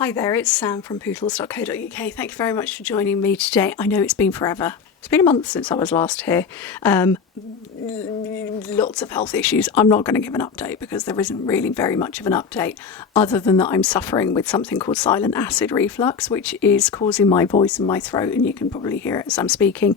Hi there, it's Sam from Pootles.co.uk. Thank you very much for joining me today. I know it's been forever. It's been a month since I was last here. Lots of health issues. I'm not going to give an update because there isn't really very much of an update other than that I'm suffering with something called silent acid reflux, which is causing my voice and my throat, and you can probably hear it as I'm speaking.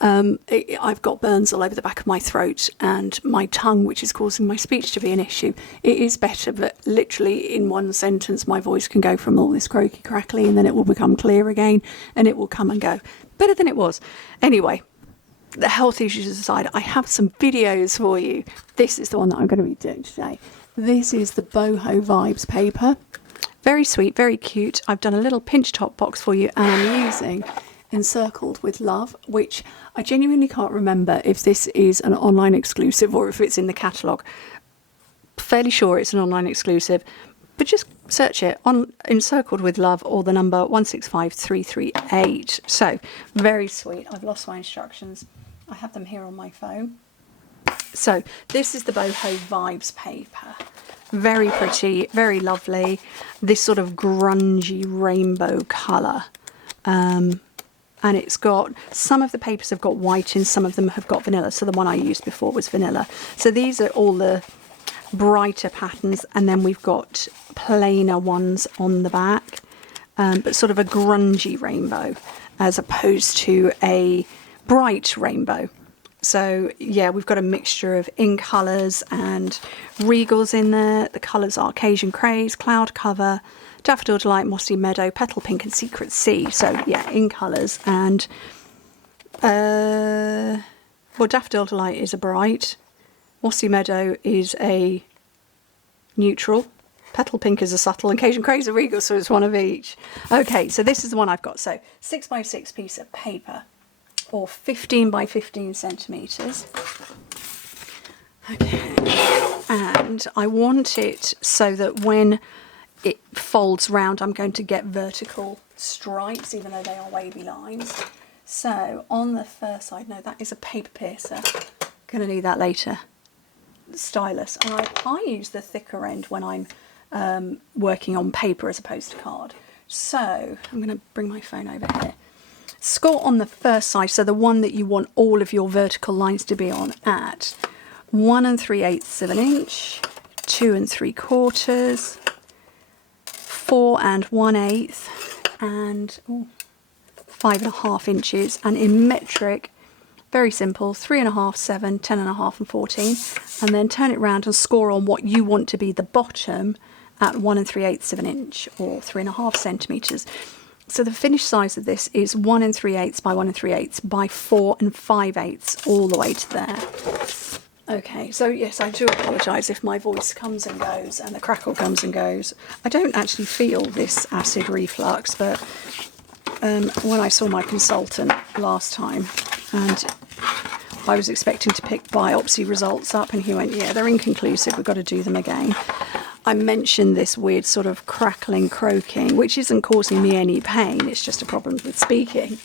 I've got burns all over the back of my throat and my tongue, which is causing my speech to be an issue. It is better, but literally in one sentence my voice can go from all this croaky crackly and then it will become clear again and it will come and go. Better than it was. Anyway, the health issues aside, I have some videos for you. This is the one that I'm going to be doing today. This is the Boho Vibes paper. Very sweet, very cute. I've done a little pinch top box for you and I'm using Encircled with Love, which I genuinely can't remember if this is an online exclusive or if it's in the catalogue. Fairly sure it's an online exclusive, but just search it on Encircled with Love or the number 165338. So, very sweet. I've lost my instructions. I have them here on my phone. So, this is the Boho Vibes paper. Very pretty, very lovely. This sort of grungy rainbow colour. And it's got, some of the papers have got white in, some of them have got vanilla. So the one I used before was vanilla. So these are all the brighter patterns, and then we've got plainer ones on the back, but sort of a grungy rainbow as opposed to a bright rainbow. So yeah, we've got a mixture of in colours and regals in there. The colours are Cajun Craze, Cloud Cover, Daffodil Delight, Mossy Meadow, Petal Pink and Secret Sea. So yeah, in colours. And well, Daffodil Delight is a bright, Mossy Meadow is a neutral, Petal Pink is a subtle, and Cajun Craze a regal, so it's one of each. Okay, so this is the one I've got. So 6x6 piece of paper, or 15 by 15 centimetres. Okay, and I want it so that when it folds round, I'm going to get vertical stripes, even though they are wavy lines. So on the first side, no, that is a paper piercer. Going to need that later. Stylus, and I use the thicker end when I'm working on paper as opposed to card. So I'm going to bring my phone over here. Score on the first side, so the one that you want all of your vertical lines to be on, at 1 3/8 of an inch, 2 3/4, 4 1/8, and 5.5 inches, and in metric, very simple, 3.5, 7, 10.5 and 14, and then turn it round and score on what you want to be the bottom at 1 3/8 of an inch, or 3.5 centimetres. So the finished size of this is 1 3/8 by 1 3/8 by 4 5/8 all the way to there. Okay, so yes, I do apologise if my voice comes and goes and the crackle comes and goes. I don't actually feel this acid reflux, but when I saw my consultant last time, and I was expecting to pick biopsy results up, and he went, yeah, they're inconclusive, we've got to do them again. I mentioned this weird sort of crackling, croaking, which isn't causing me any pain, it's just a problem with speaking.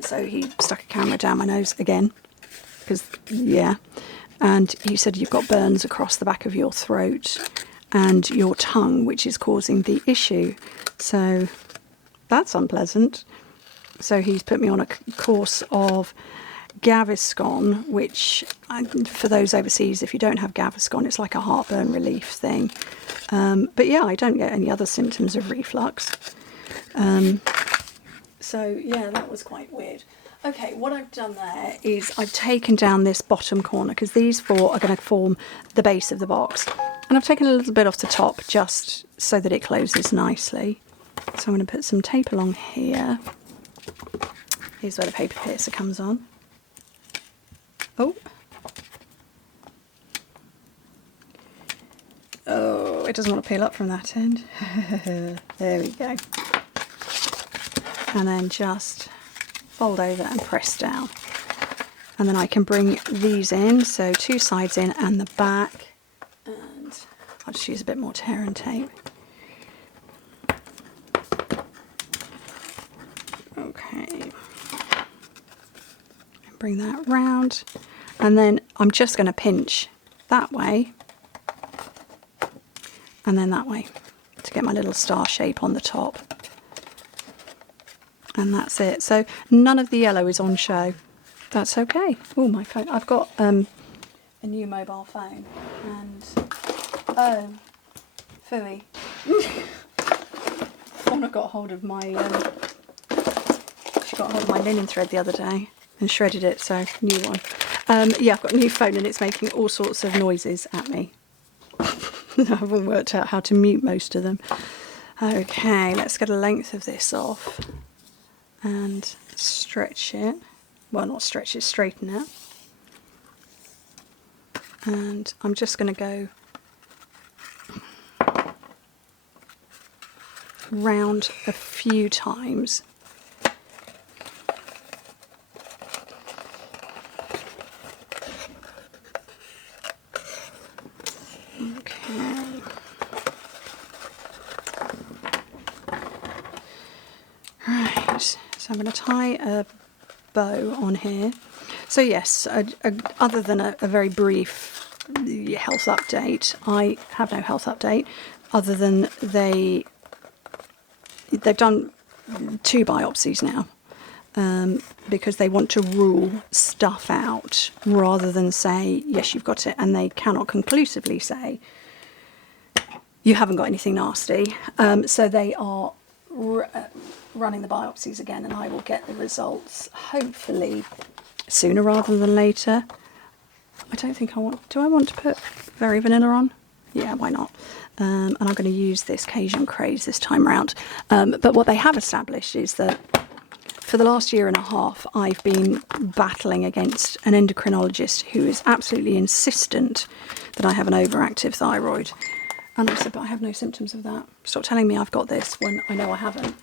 So he stuck a camera down my nose again, because, yeah, and he said you've got burns across the back of your throat and your tongue, which is causing the issue. So that's unpleasant. So he's put me on a course of Gaviscon, which, for those overseas, if you don't have Gaviscon, it's like a heartburn relief thing. But yeah, I don't get any other symptoms of reflux. So yeah, that was quite weird. Okay, what I've done there is I've taken down this bottom corner, because these four are going to form the base of the box. And I've taken a little bit off the top just so that it closes nicely. So I'm going to put some tape along here. Here's where the paper piercer comes on. Oh, it doesn't want to peel up from that end. There we go. And then just fold over and press down. And then I can bring these in, so two sides in and the back. And I'll just use a bit more tear and tape. Okay. Bring that round, and then I'm just going to pinch that way and then that way. to get my little star shape on the top. And that's it. So none of the yellow is on show. That's okay. Oh, my phone. I've got a new mobile phone. And, oh, phooey. Fauna got hold of my, she got hold of my linen thread the other day and shredded it, so new one. Yeah, I've got a new phone and it's making all sorts of noises at me. I haven't worked out how to mute most of them. Okay, let's get a length of this off and stretch it. Well, not stretch it, straighten it. And I'm just going to go round a few times. Okay. Right, so I'm going to tie a bow on here. So yes, other than a very brief health update, I have no health update other than they've done 2 biopsies now, because they want to rule stuff out rather than say, yes, you've got it, and they cannot conclusively say you haven't got anything nasty. So they are running the biopsies again, and I will get the results hopefully sooner rather than later. I don't think do I want to put Very Vanilla on? Yeah, why not? And I'm going to use this Cajun Craze this time round. But what they have established is that for the last year and a half, I've been battling against an endocrinologist who is absolutely insistent that I have an overactive thyroid. And I said, but I have no symptoms of that. Stop telling me I've got this when I know I haven't.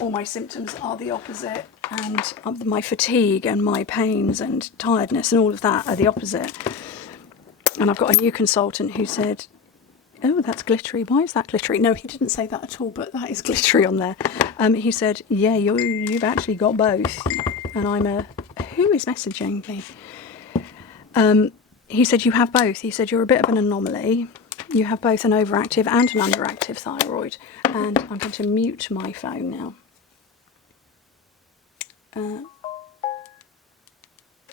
All my symptoms are the opposite, and my fatigue and my pains and tiredness and all of that are the opposite. And I've got a new consultant who said, oh, that's glittery. Why is that glittery? No, he didn't say that at all, but that is glittery on there. He said, yeah, you've actually got both. And who is messaging me? He said, you have both. He said, you're a bit of an anomaly. You have both an overactive and an underactive thyroid. And I'm going to mute my phone now.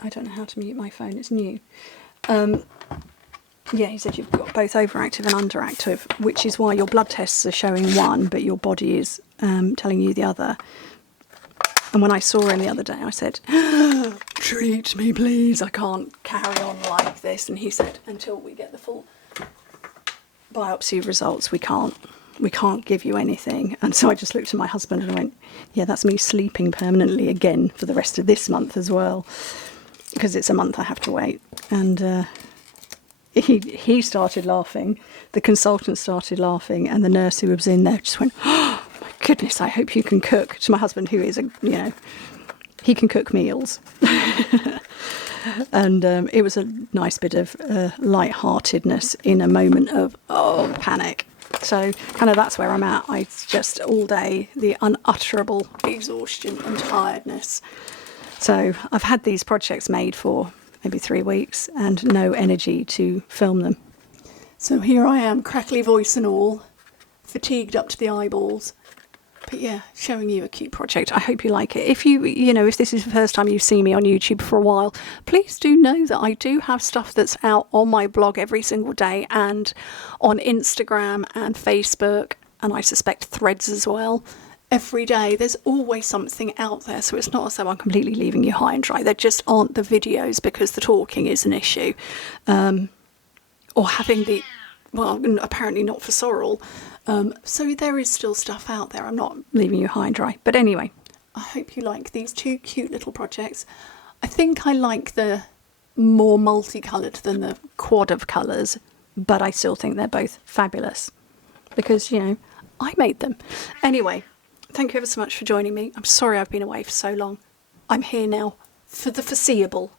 I don't know how to mute my phone. It's new. Yeah, he said you've got both overactive and underactive, which is why your blood tests are showing one, but your body is telling you the other. And when I saw him the other day, I said, treat me, please. I can't carry on like this. And he said, until we get the full biopsy results, we can't give you anything. And so I just looked at my husband and I went, yeah, that's me sleeping permanently again for the rest of this month as well, because it's a month I have to wait. And he started laughing, the consultant started laughing, and the nurse who was in there just went, oh my goodness, I hope you can cook, to my husband, who is he can cook meals. And it was a nice bit of lightheartedness in a moment of panic. So kind of that's where I'm at. It's just all day the unutterable exhaustion and tiredness. So I've had these projects made for maybe 3 weeks and no energy to film them. So here I am, crackly voice and all, fatigued up to the eyeballs. But yeah, showing you a cute project. I hope you like it. If if this is the first time you've seen me on YouTube for a while, please do know that I do have stuff that's out on my blog every single day and on Instagram and Facebook, and I suspect Threads as well. Every day there's always something out there, so it's not as though I'm completely leaving you high and dry. There just aren't the videos because the talking is an issue, or having apparently not for Sorrel. So there is still stuff out there. I'm not leaving you high and dry. But anyway, I hope you like these 2 cute little projects. I think I like the more multicoloured than the quad of colours, but I still think they're both fabulous because, I made them. Anyway, thank you ever so much for joining me. I'm sorry I've been away for so long. I'm here now for the foreseeable.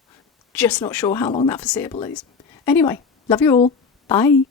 Just not sure how long that foreseeable is. Anyway, love you all. Bye.